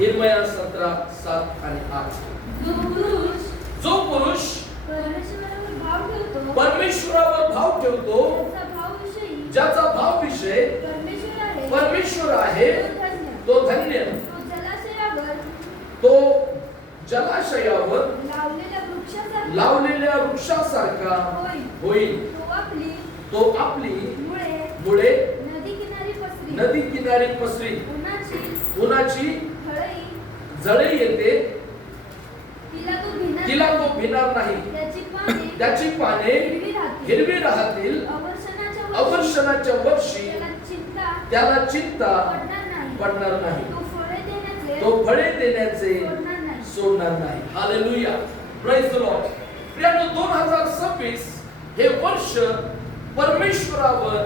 इर्मया 17:7 आणि 8. जो पुरुष परमेश्वरावर भाव ठेवतो, ज्याचा भाव विषय परमेश्वर आहे, तो धन्य. तो जलाशयावर लावलेल्या वृक्षासारखा होईल. तो आपली मुळे नदी किनारी पसरी. उन्हाची झळे येते, तिला तो भिणार नाही. त्याची पाने हिरवी राहतील. अवर्षणाच्या वर्षी त्याला चिंता पडणार नाही. तो फळे देण्याचे सोडणार नाही. Hallelujah, praise the Lord. प्रियानो, 2026 हे वर्ष परमेश्वरावर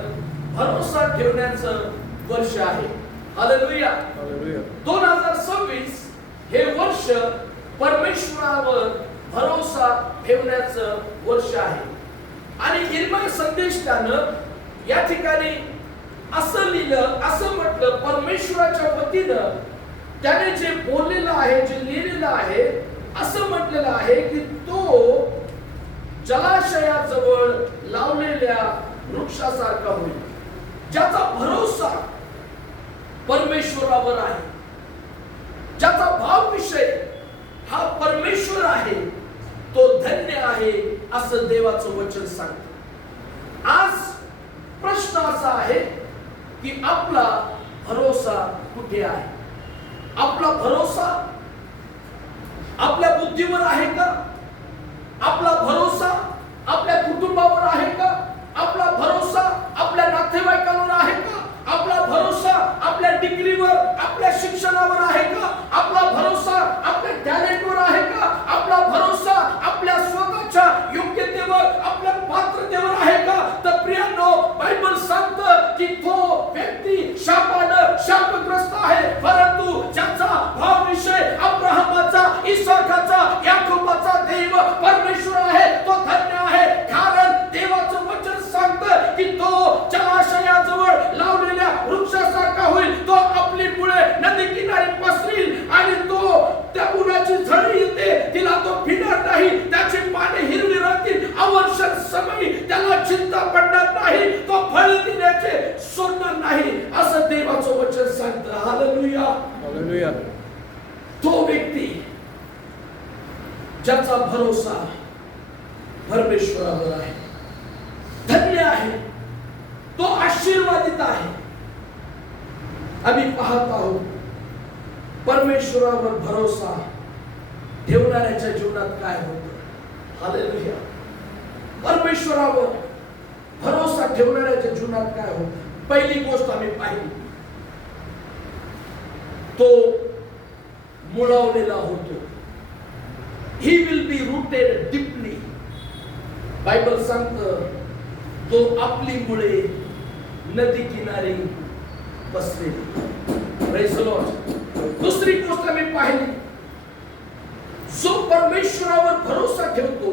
भरोसा ठेवण्याचं वर्ष आहे. Hallelujah, hallelujah. 2026 हे वर्ष परमेश्वरावर भरोसा ठेवण्याचं वर्ष आहे. आणि इर्मया संदेशकानं या ठिकाणी असं लिहिलं, असं म्हटलं, परमेश्वराच्या वतीनं त्याने जे बोललेलं आहे, जे लिहिलेलं आहे, असं म्हटलेलं आहे की तो जलाशयाजवळ लावलेल्या वृक्षासारखा होईल, ज्याचा भरोसा परमेश्वरावर आहे, ज्याचा भाव विषय हा परमेश्वर आहे, तो धन्य आहे, असं देवाचं वचन सांगतं. आज प्रश्न असा आहे की आपला भरोसा कुठे आहे? आपला भरोसा आपल्या बुद्धीवर आहे का? आपला भरोसा आपल्या कुटुंबावर आहे का? आपला भरोसा आपल्या नातेवाईकांवर आहे का? आपला भरोसा आपल्या डिग्रीवर, आपल्या शिक्षणावर आहे का? आपला भरोसा आपल्या टॅलेंटवर आहे का? आपला भरोसा आपल्या स्वतःच्या योग्यतेवर, आपल्या पात्रतेवर आहे का? तर प्रियांनो, बायबल सांगतं की तो व्यक्ती शापग्रस्त आहे, परंतु ज्याचा भाव विषय अब्राहमाचा, इसाकाचा, याकोबाचा देव परमेश्वर आहे, तो धन्य आहे. कारण देवाचं वचन सांगतं की तो जलाशयाजवळ लावलेल्या वृक्षासारखा होईल. तो आपली मुळे नदी किनारी पसरील आणि तो त्या उन्हाची झळ येते, तिला तो भिणार नाही. त्याची पाने हिरवी राहतील. अवर्षण समयी त्याला चिंता पडणार नाही. तो फळ देण्याचे सोडणार नाही, असं देवाचं वचन सांगतं. Hallelujah, hallelujah. तो व्यक्ती ज्याचा भरोसा परमेश्वरावर आहे, धन्य आहे, तो आशीर्वादित आहे. आम्ही पाहत आहोत परमेश्वरावर भरोसा ठेवणाऱ्याच्या जीवनात काय होतं. हालेलुया. परमेश्वरावर भरोसा ठेवणाऱ्याच्या जीवनात काय होतं? पहिली गोष्ट आम्ही पाहिली, तो मुळावलेला होतो. He will be rooted deeply. Bible सांगतं तो आपली मुळे नदी किनारी बसलेली. Praise the Lord. दुसरी गोष्ट मी पाहिली, जो परमेश्वरावर भरोसा ठेवतो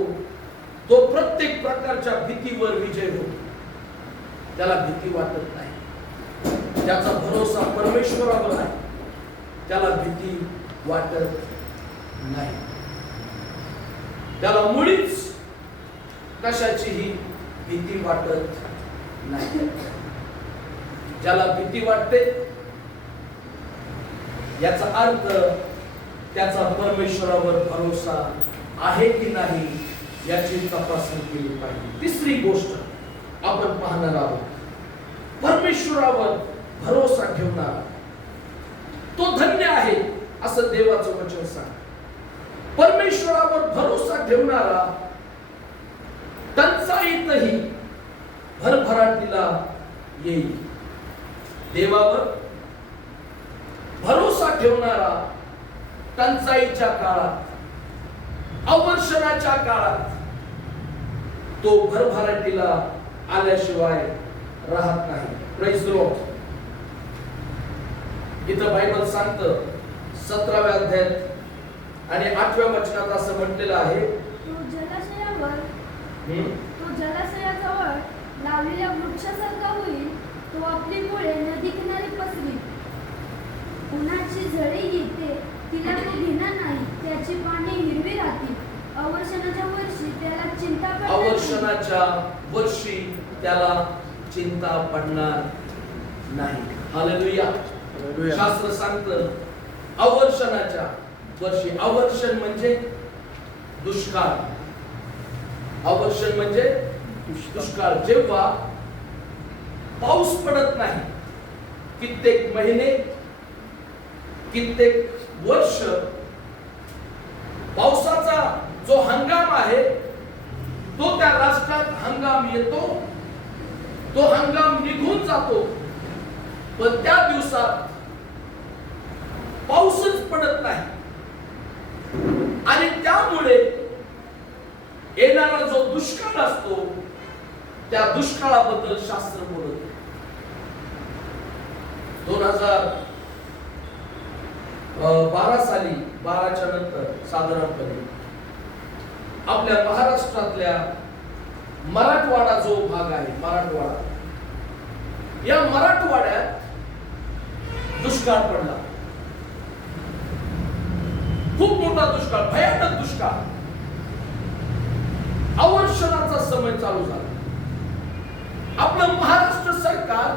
तो प्रत्येक प्रकारच्या भीतीवर विजय होतो. त्याला भीती वाटत नाही. ज्याचा भरोसा परमेश्वरावर आहे त्याला भीती वाटत नाही. त्याला मुळीच कशाचीही भीती वाटत नाही. ज्याला भीती वाटते याचा अर्थ त्याचा परमेश्वरावर भरोसा आहे की नाही याची तपासणी केली पाहिजे. तिसरी गोष्ट आपण पाहणार आहोत, परमेश्वरावर भरोसा ठेवणारा तो धन्य आहे, असं देवाचं वचन सांगतं. परमेश्वरावर भरोसा ठेवणारा टंचाईतही भरभराटीला येईल. देवावर भरोसा ठेवणारा टंचाईच्या काळात, अवर्षणाच्या काळात तो भरभराटीला आल्याशिवाय राहत नाही. Praise the Lord. इथं बायबल सांगतं 17व्या अध्यायात आणि 8व्या वचनात असं म्हटलेलं आहे, तो जलाशयाजवळ लावलेल्या वृक्षासारखा होईल. तो आपली मुळे नदी किनारी पसरील. उन्हाची झळे येते तिला तो घेणार नाही, त्याची पाने हिरवी राहतील. अवर्षणाच्या वर्षी त्याला चिंता पडणार नाही. अवर्षणाच्या वर्षी त्याला चिंता पडणार नाही. हालेलुया. हालेलुया. शास्त्र सांगतं अवर्षणाच्या वर्षी. अवर्षण म्हणजे दुष्काळ. अवर्षण म्हणजे दुष्काळ. जेव्हा पाऊस पडत नाही, कित्येक महिने, कित्येक वर्ष पावसाचा जो हंगाम आहे तो त्या राष्ट्रात हंगाम येतो, तो हंगाम निघून जातो, पण त्या दिवसात पाऊसच पडत नाही. आणि त्यामुळे येणारा जो दुष्काळ असतो त्या दुष्काळाबद्दल शास्त्र बोलत. 2012 साली, 12च्या नंतर साधारणपणे आपल्या महाराष्ट्रातल्या मराठवाडा जो भाग आहे, मराठवाडा, या मराठवाड्यात दुष्काळ पडला. खूप मोठा दुष्काळ, भयानक दुष्काळ. अवर्षणाचा समय चालू झाला. आपलं महाराष्ट्र सरकार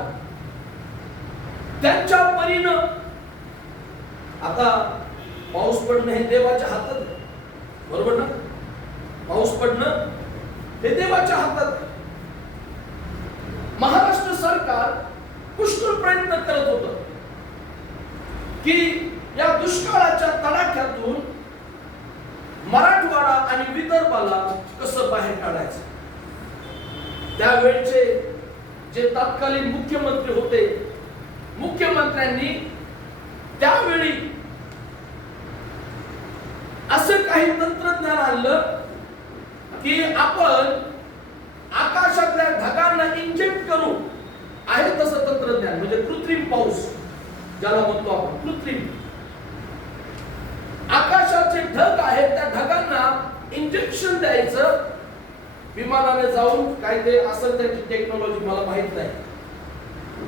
त्यांच्या परीनं, आता पाऊस पडणं हे देवाच्या हातात आहे, बरोबर ना? पाऊस पडणं हे देवाच्या हातात आहे. महाराष्ट्र सरकार पुष्कळ प्रयत्न करत होतं की या दुष्काळाच्या तडाख्यातून मराठवाडा आणि विदर्भाला कसं बाहेर काढायचं. त्यावेळचे जे तत्कालीन मुख्यमंत्री होते, मुख्यमंत्र्यांनी त्यावेळी असं काही तंत्रज्ञान आणलं की आपण आकाशातल्या ढगांना इंजेक्ट करू. आहे तसं तंत्रज्ञान, म्हणजे कृत्रिम पाऊस ज्याला म्हणतो आपण, कृत्रिम. आकाशाचे ढग आहेत, त्या ढगांना इंजेक्शन द्यायचं, विमानाने जाऊन, काय ते असेल त्याची टेक्नॉलॉजी मला माहित नाही,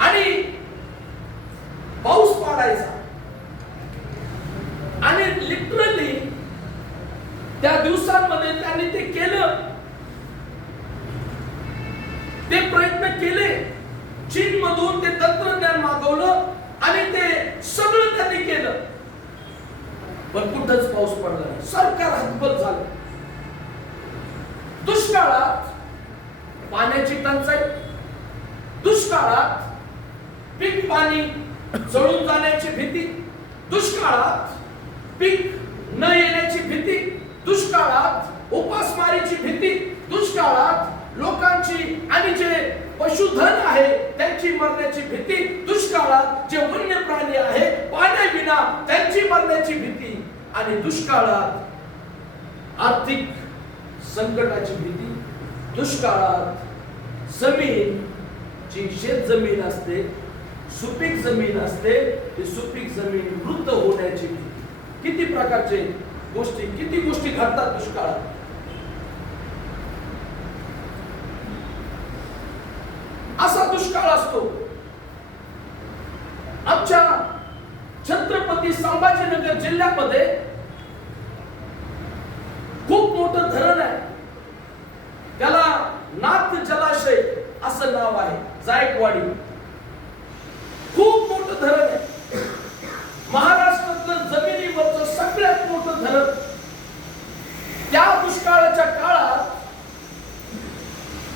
आणि पाऊस पाडायचा. आणि लिटरली त्या दिवसांमध्ये त्यांनी ते केलं, ते प्रयत्न केले. चीन मधून ते तंत्रज्ञान मागवलं आणि ते सगळं त्यांनी केलं, पण कुठंच पाऊस पडला नाही. सरकार हतबल झालं. दुष्काळात पाण्याची टंचाई, दुष्काळात पीक पाणी जळून जाण्याची भीती, दुष्काळात पीक न येण्याची भीती, दुष्काळात उपासमारीची भीती, दुष्काळात लोकांची आणि जे पशुधन आहे त्यांची मरण्याची भीती, दुष्काळात जे वन्य प्राणी आहे पाण्याविना त्यांची मरण्याची भीती, आणि दुष्काळात आर्थिक संकटाची भीती, दुष्काळात जमीन जी शेत जमीन असते, सुपीक जमीन असते, ती सुपीक जमीन मृत होण्याची भीती. किती प्रकारचे गोष्टी, किती गोष्टी घडतात दुष्काळात. असा दुष्काळ असतो. आमच्या छत्रपती संभाजीनगर जिल्ह्यामध्ये खूप मोठं धरण आहे, त्याला नाथ जलाशय असं नाव आहे, जायकवाडी. खूप मोठं धरण आहे, महाराष्ट्रातलं जमिनीवरचं सगळ्यात मोठं धरण. त्या दुष्काळाच्या काळात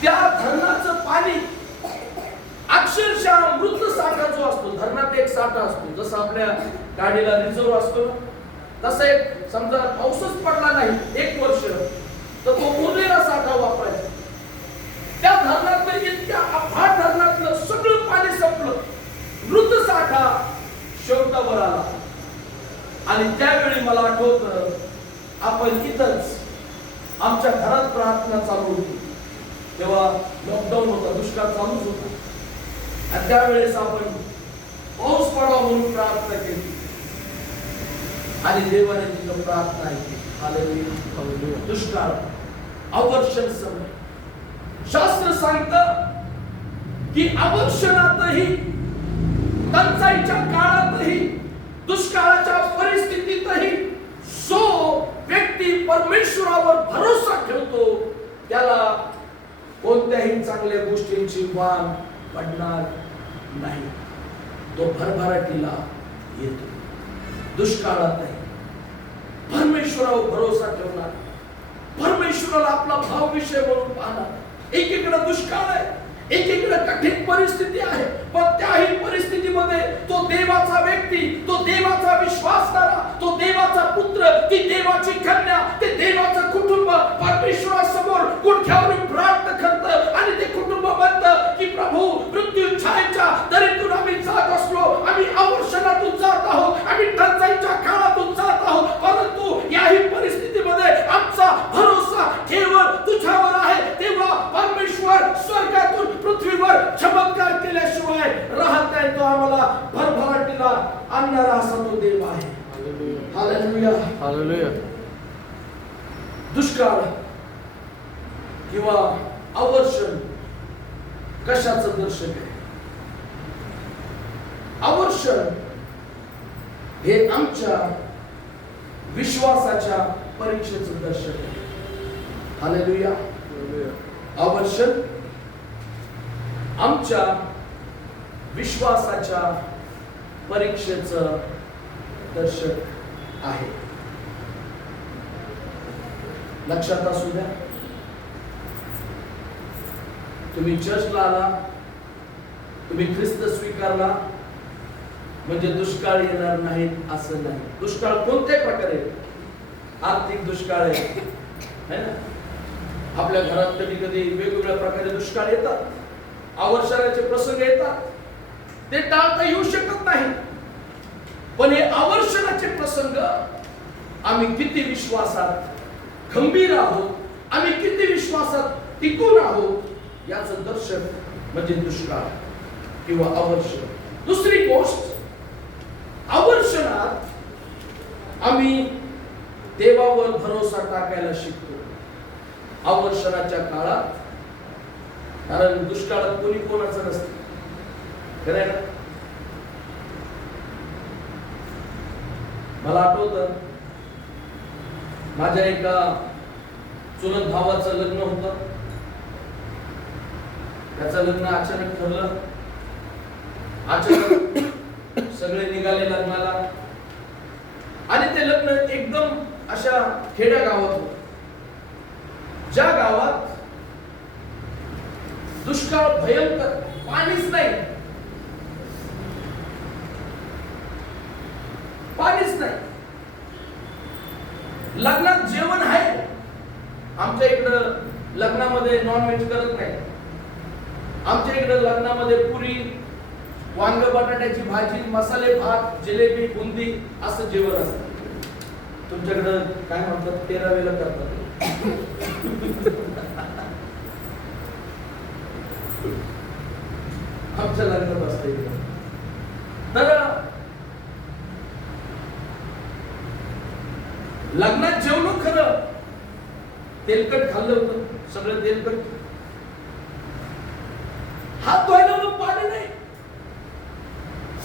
त्या धरणाचं पाणी अक्षरशः मृत साठा जो असतो, धरणात एक साठा असतो, जसं आपल्या गाडीला रिझर्व असतो तसं, एक समजा पाऊसच पडला नाही एक वर्ष तर तो उरलेला साठा वापरायचा. त्या धरणातलं इतक्या अफाट धरणातलं सगळं पाणी संपलं, मृत साठा शेवटावर आला. आणि त्यावेळी मला आठवतं आपण इथंच आमच्या घरात प्रार्थना चालू होती, तेव्हा लॉकडाऊन होता, दुष्काळ चालूच होता, आणि त्यावेळेस आपण पाऊस पडावा म्हणून प्रार्थना केली आणि देवाने तिथं प्रार्थना ऐकली. हालेलुया. दुष्काळ, अवर्षण समय. शास्त्र सांगतं की अवर्षणातही, टंचाईच्या काळातही, चांगल्या गोष्टींची वाण पडणार नाही. तो भरभराटीला येतो, दुष्काळात नाही. परमेश्वरावर भरोसा ठेवणार, परमेश्वराला आपला भाव विषय म्हणून पाहणार. एकीकडे दुष्काळ आहे, एकीकडे कठीण परिस्थिती आहे, पण त्याही परिस्थितीमध्ये तो देवाचा व्यक्ती, तो देवाचा विश्वासणारा, तो देवाचा पुत्र, ती देवाची कन्या, ते देवाचं कुटुंब परमेश्वरासमोर गुडघ्यावरून प्रार्थना करतं आणि ते कुटुंब म्हणतं की प्रभू, मृत्यू छायेच्या दरीतून आम्ही जात असलो, आम्ही अवर्षणातून जात आहोत, आम्ही टंचाईच्या काळातून जात आहोत, परंतु याही परिस्थितीमध्ये आमचा भरोसा केवळ तुझ्यावर आहे. तेव्हा परमेश्वर स्वर्गातून पृथ्वीवर चमत्कार केल्याशिवाय राहत नाही. तो आम्हाला भरभराटीला आणणारा असा तो देव आहे. Hallelujah, hallelujah. दुष्काळ किंवा अवर्षण कशाचं दर्शक आहे? अवर्षण हे आमच्या विश्वासाच्या परीक्षेचं दर्शक आहे. हालेलुया. अवर्षण आमच्या विश्वासाच्या परीक्षेचं दर्शक आहे. लक्षात असू द्या, तुम्ही चर्चला आला, तुम्ही ख्रिस्त स्वीकारला म्हणजे दुष्काळ येणार नाही असं नाही. दुष्काळ कोणत्याही प्रकारे, आर्थिक दुष्काळ आहे ना, आपल्या घरात कधी कधी वेगवेगळ्या प्रकारे दुष्काळ येतात, अवर्षणाचे प्रसंग येतात, ते टाळता येऊ शकत नाही. पण हे अवर्षणाचे प्रसंग आम्ही किती विश्वासात खंबीर आहोत, आम्ही किती विश्वासात टिकून आहोत याचं दर्शक म्हणजे दुष्काळ किंवा अवर्षण. दुसरी गोष्ट, अवर्षणात आम्ही देवावर भरोसा टाकायला शिकतो. अवर्षणाच्या काळात, कारण दुष्काळात कोणी कोणाचं नसतं, खरं आहे ना? मला आठवतं, माझ्या एका चुलत भावाचं लग्न होतं. त्याचं लग्न अचानक ठरलं, अचानक सगळे निघाले लग्नाला, आणि ते लग्न एकदम अशा खेड्या गावात होतं, ज्या गावात दुष्काळ भयंकर, पाणीच नाही, पाणीच नाही. लग्नात जेवण आहे, आमच्या इकडं लग्नामध्ये नॉनव्हेज करत नाही. आमच्या इकडं लग्नामध्ये पुरी, वांग बटाट्याची भाजी, मसाले भात, जिलेबी, बुंदी असं जेवण असतं. तुमच्याकडं काय म्हणतात, 13 वेळा करतात. आमच्या लग्नात असते. तर लग्नात जेवलो खरं, तेलकट खाल्लं होतं, सगळं तेलकट. हात धुवायला मग पाणी नाही,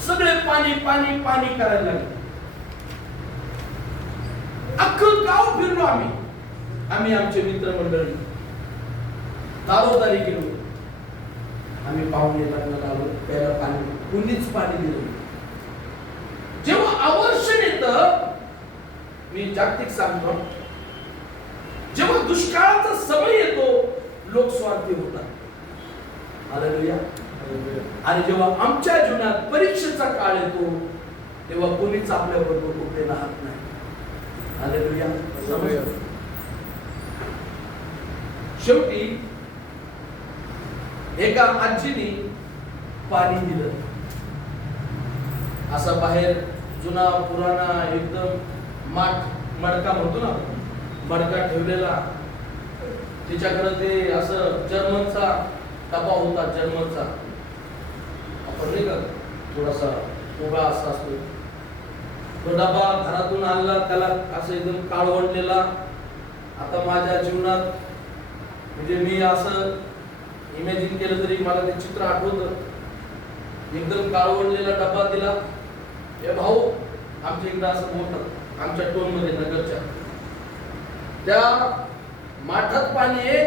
सगळे पाणी पाणी पाणी करायला लागले. अख्खं गाव फिरलो आम्ही, आमचे मित्रमंडळी दारोदारी गेलो. आम्ही पाहुणे लग्नाला आलो, त्याला पाणी, कुणीच पाणी दिलं. जेव्हा अवर्षण येतं, मी जागतिक सांगतो, जेव्हा दुष्काळाचा समय येतो, लोक स्वार्थी होतात. हालेलुया. आणि जेव्हा आमच्या जीवनात परीक्षेचा काळ येतो, तेव्हा कोणीच आपल्या बरोबर कुठे राहत नाही. हालेलुया. शेवटी एका आजीने पाणी दिलं, असा बाहेर जुना पुराणा एकदम मडका म्हणतो ना, मडका ठेवलेला. तिच्याकडे ते असं जर्मनचा डबा होता, जर्मनचा, आपण नाही का थोडासा उभा असा असतो, तो डबा घरातून आणला, त्याला असं एकदम काळवंडलेला. आता माझ्या जीवनात म्हणजे मी असं इमॅजिन केलं तरी मला ते चित्र आठवतं. एकदम काळवंडलेला डबा दिला. हे भाऊ, आमच्या इकडं असं बोलतात, आमच्या टोन मध्ये, नगरच्या, त्या माठात पाणी आहे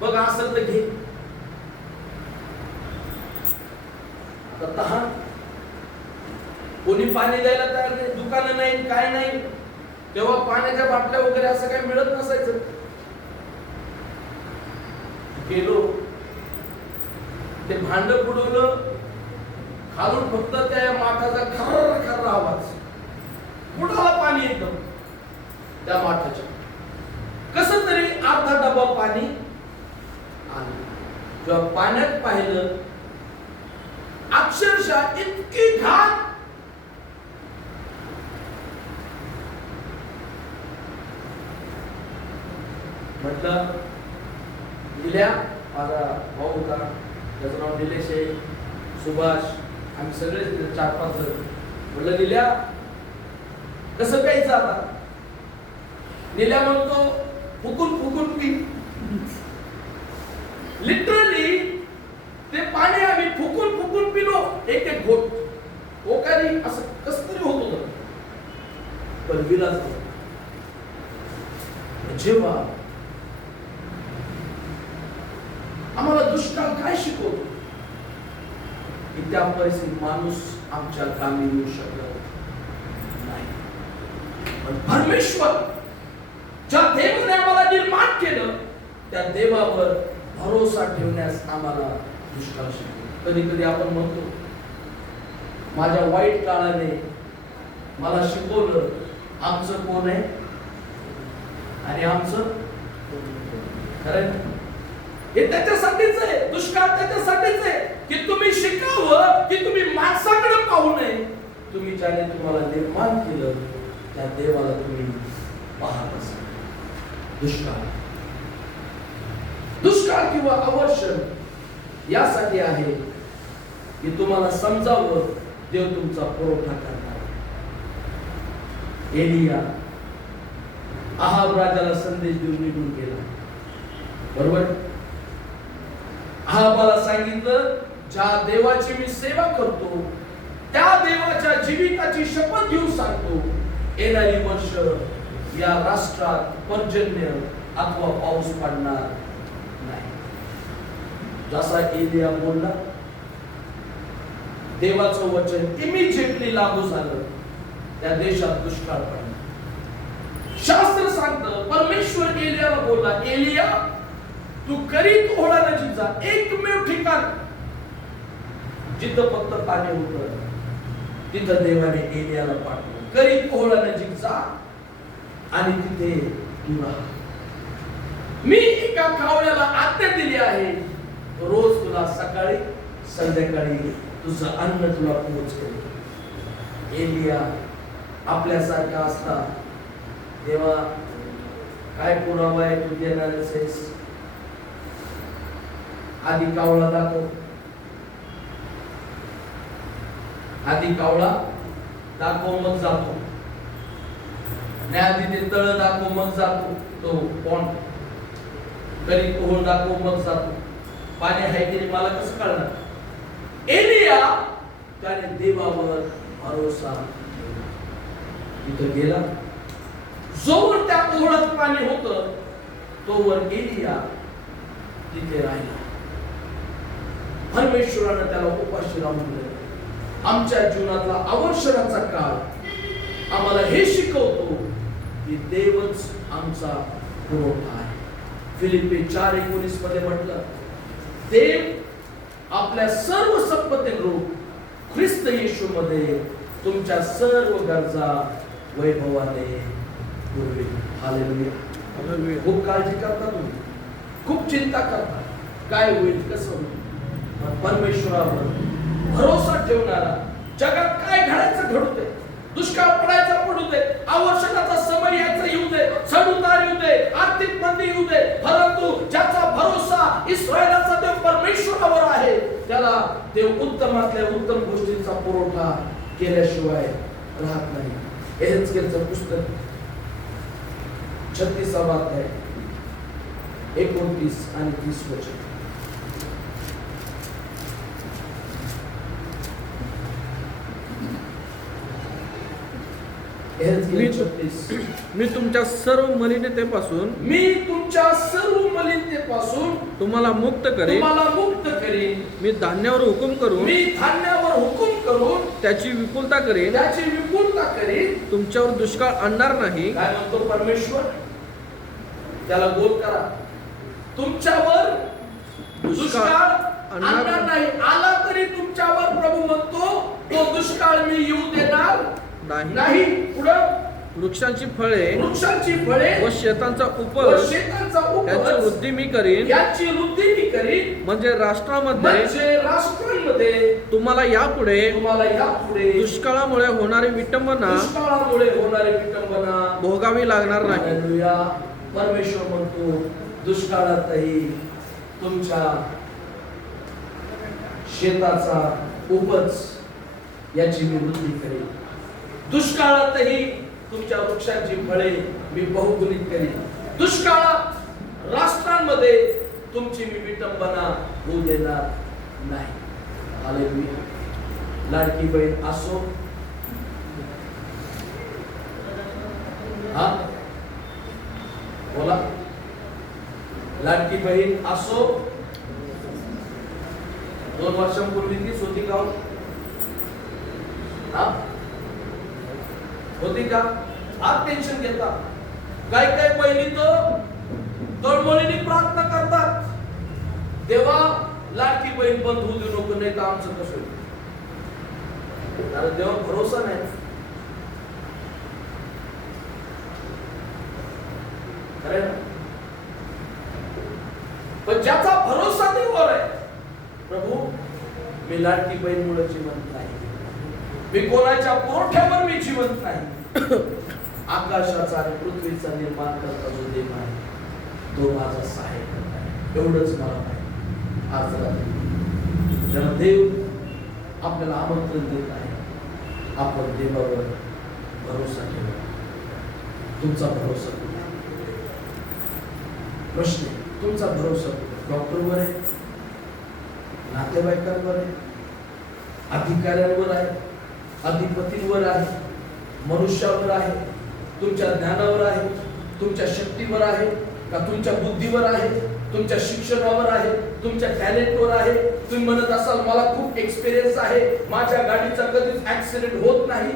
बघ, असं तर घे. तर तहान. कोणी पाणी द्यायला तयार नाही, दुकानं नाही, काय नाही. तेव्हा पाण्याच्या बाटल्या वगैरे असं काही मिळत नसायचं. गेलो, ते भांड बुडवलं, खालून फक्त त्या माठाचा खर्र खर्र आवाज, बुडाला पाणी एकदम त्या माठाच्या. कसं तरी अर्धा डबा पाणी आलं. जेव्हा पाण्यात पाहिलं, अक्षरशः इतकी घाण. म्हटलं दिल्या, माझा भाऊ होता, त्याचं नाव निलेश आहे, सुभाष, आम्ही सगळे 4-5 जण. म्हटलं दिल्या कसं प्यायचं आता? निल्या म्हणतो फुकून फुकून पी. लिटरली ते पाणी आम्ही फुकून फुकून पिलो, एक एक घोट. ओकारी असं कसं तरी होत होतं, पण विलास नव्हता. जेव्हा आम्हाला दुष्काळ काय शिकवतो, की त्या परिस्थितीत माणूस आमच्या कामी येऊ शकत नाही. पण परमेश्वर ज्या देवाने आम्हाला निर्माण केलं, त्या देवावर भरोसा ठेवण्यास आम्हाला दुष्काळ शिकवतो. कधी कधी आपण म्हणतो, माझ्या वाईट काळाने मला शिकवलं आमचं कोण आहे आणि आमचं खरं. हे त्याच्यासाठीच आहे, दुष्काळ त्याच्यासाठीच आहे, की तुम्ही शिकावं, की तुम्ही माणसाकडे पाहू नये. तुम्ही ज्याने तुम्हाला निर्माण केलं त्या देवाला तुम्ही पाहत असाल. दुष्काळ दुष्काळ किंवा अवर्षण यासाठी आहे की तुम्हाला समजावं देव तुमचा पुरवठा करणार. एलिया अहाब राजाला संदेश देऊन निघून गेला, बरोबर. अहाबाला सांगितलं, ज्या देवाची मी सेवा करतो त्या देवाच्या जीविताची शपथ घेऊन सांगतो, येणारी वर्ष या राष्ट्रात पर्जन्य अथवा पाऊस पडणार नाही. जसा एलिया बोलला, देवाचं वचन इमिजिएटली लागू झालं. त्या देशात दुष्काळ पडला. शास्त्र सांगतं, परमेश्वर एलियाला बोलला, एलिया तू करीत ओढा नजीक जा. एकमेव ठिकाण जिथं फक्त पाणी होतं तिथं देवाने एलियाला पाठवलं. करीत ओढा नजीक जा आणि तिथे तू राहा. मी एका कावळ्याला आज्ञा दिली आहे, रोज तुला सकाळी संध्याकाळी तुझं अन्न तुला पोहोच करेल. एलिया आपल्यासारखा असता, देवा काय पुरावा आहे तू देणार आहेस? आधी कावळा दाखव, आधी कावळा दाखव मग जातो. नाही आधी ते तळ दाखव मग जातो, तो पॉन्ड कधी पोहळ दाखव मग जातो. पाणी आहे की मला कसं कळणार? एलिया त्याने देवावर भरोसा तिथं गेला. जोवर त्या ओढ्यात पाणी होतं तोवर एलिया तिथे राहिला. परमेश्वराने त्याला उपाशी राहून दिलं. आमच्या जीवनातला अवर्षणाचा काळ आम्हाला हे शिकवतो की देवच आमचा पुरवठा आहे. फिलिप्पी 4:19 मध्ये म्हटलं, देव आपल्या सर्व संपत्तीरूप ख्रिस्त येशू मध्ये तुमच्या सर्व गरजा वैभवाने पुरवेल. हालेलुया. खूप काळजी करता तुम्ही, खूप चिंता करता, काय होईल कसं होईल. पण परमेश्वरावर भरोसा ठेवणारा, जगात काय घडायचं घडू दे, दुष्काळ पडायचा पडू दे, अवर्षणाचा समय यायचा येऊ दे, चढ-उतार येऊ दे, आर्थिक मंदी येऊ दे, परंतु ज्याचा भरोसा इस्रायलाचा देव परमेश्वरावर आहे त्याला देव उत्तमातल्या उत्तम गोष्टींचा पुरवठा केल्याशिवाय राहत नाही. एहेजकेलचं पुस्तक 36 अध्याय 29 आणि 30 वचन. मी तुमच्या सर्व मलिनतेपासून तुम्हाला तुम्हाला मुक्त करेन. मुक्त करेन. मी धान्यावर हुकूम करून तुमच्यावर हुकूम करून त्याची विपुलता करीन, त्याची विपुलता करीन. तुमच्यावर दुष्काळ आणणार नाही. काय म्हणतो परमेश्वर? त्याला बोल करा. तुमच्यावर दुष्काळ आणणार नाही. आला तरी तुमच्यावर प्रभू म्हणतो तो दुष्काळ मी येऊ देणार नाही. पुढं वृक्षांची फळे वृक्षांची फळे व शेतांचा व उपज शेतांचा याची उपज वृद्धी मी करीन. याची वृद्धी मी करीन. म्हणजे राष्ट्रामध्ये म्हणजे राष्ट्रांमध्ये तुम्हाला यापुढे दुष्काळामुळे होणारी विटंबना दुष्काळामुळे होणारी विटंबना भोगावी लागणार नाही. हालेलुया. परमेश्वर म्हणतो दुष्काळातही तुमच्या शेताचा उपज याची मी वृद्धी करेन. दुष्काळातही तुमच्या वृक्षांची फळे मी बहुगुणित करेन. दुष्काळात राष्ट्रांमध्ये तुमची मी विटंबना होऊ देणार नाही. हालेलुया. लाडकी बहीण असो, हा बोला, लाडकी बहीण असो, 2 वर्षांपूर्वी तीच होती का? हा होती का? आज टेन्शन घेता. काय काय पहिली तर तळमळीने प्रार्थना करतात, देवा लाडकी बहीण बंद होऊ देऊ नको, नाही तर आमचं कसं होईल. कारण देवा भरोसा नाही. अरे पण ज्याचा भरोसा देवावर आहे, प्रभू मी लाडकी बहीणमुळे जिवंत नाही, मी कोणाच्या पुरवठ्यावर मी जिवंत नाही. आकाशाचा आणि पृथ्वीचा निर्माण करता जो देव आहे तो माझा सहाय्य आहे. एवढंच मला माहिती. आज रात्री जेव्हा देव आपल्याला आमंत्रण देत आहे, आपण देवावर भरोसा ठेवा. तुमचा भरोसा कुठे? प्रश्न आहे, तुमचा भरोसा डॉक्टरवर आहे, नातेवाईकांवर आहे, अधिकाऱ्यांवर आहे, अधिपतींवर आहे, मनुष्यावर आहे, तुमच्या ज्ञानावर आहे, तुमच्या शक्तीवर आहे का तुमच्या बुद्धीवर आहे, तुमच्या शिक्षणावर आहे, तुमच्या टॅलेंटवर आहे? तुम्ही म्हणत असाल मला खूप एक्सपिरियन्स आहे, माझ्या गाडीचा कधीच ऍक्सिडेंट होत नाही,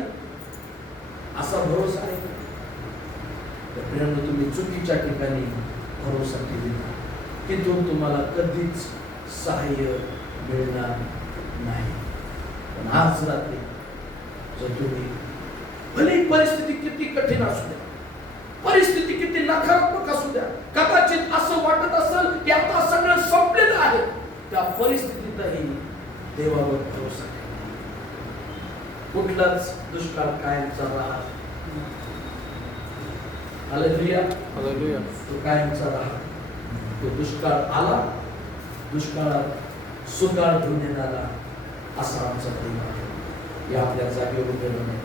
असा भरोसा आहे? प्रेमाने तुम्ही चुकीच्या ठिकाणी भरोसा केलेला, तिथून तुम्हाला कधीच सहाय्य मिळणार नाही. पण आज रात्री जर तुम्ही भले परिस्थिती किती कठीण असू द्या, परिस्थिती किती नकारात्मक असू द्या, कदाचित असं वाटत असेल की आता सगळं संपलेलं आहे, त्या परिस्थितीतही देवावर भरोसा ठेवा. कुठलाच दुष्काळ कायमचा राहणार. हालेलुया. हालेलुया. तो कायमचा राहणार. तो दुष्काळ आला, दुष्काळात सुकाळ घेऊन येणारा असा आमचा देव आहे. या आपल्या जागेवर उभे राहणे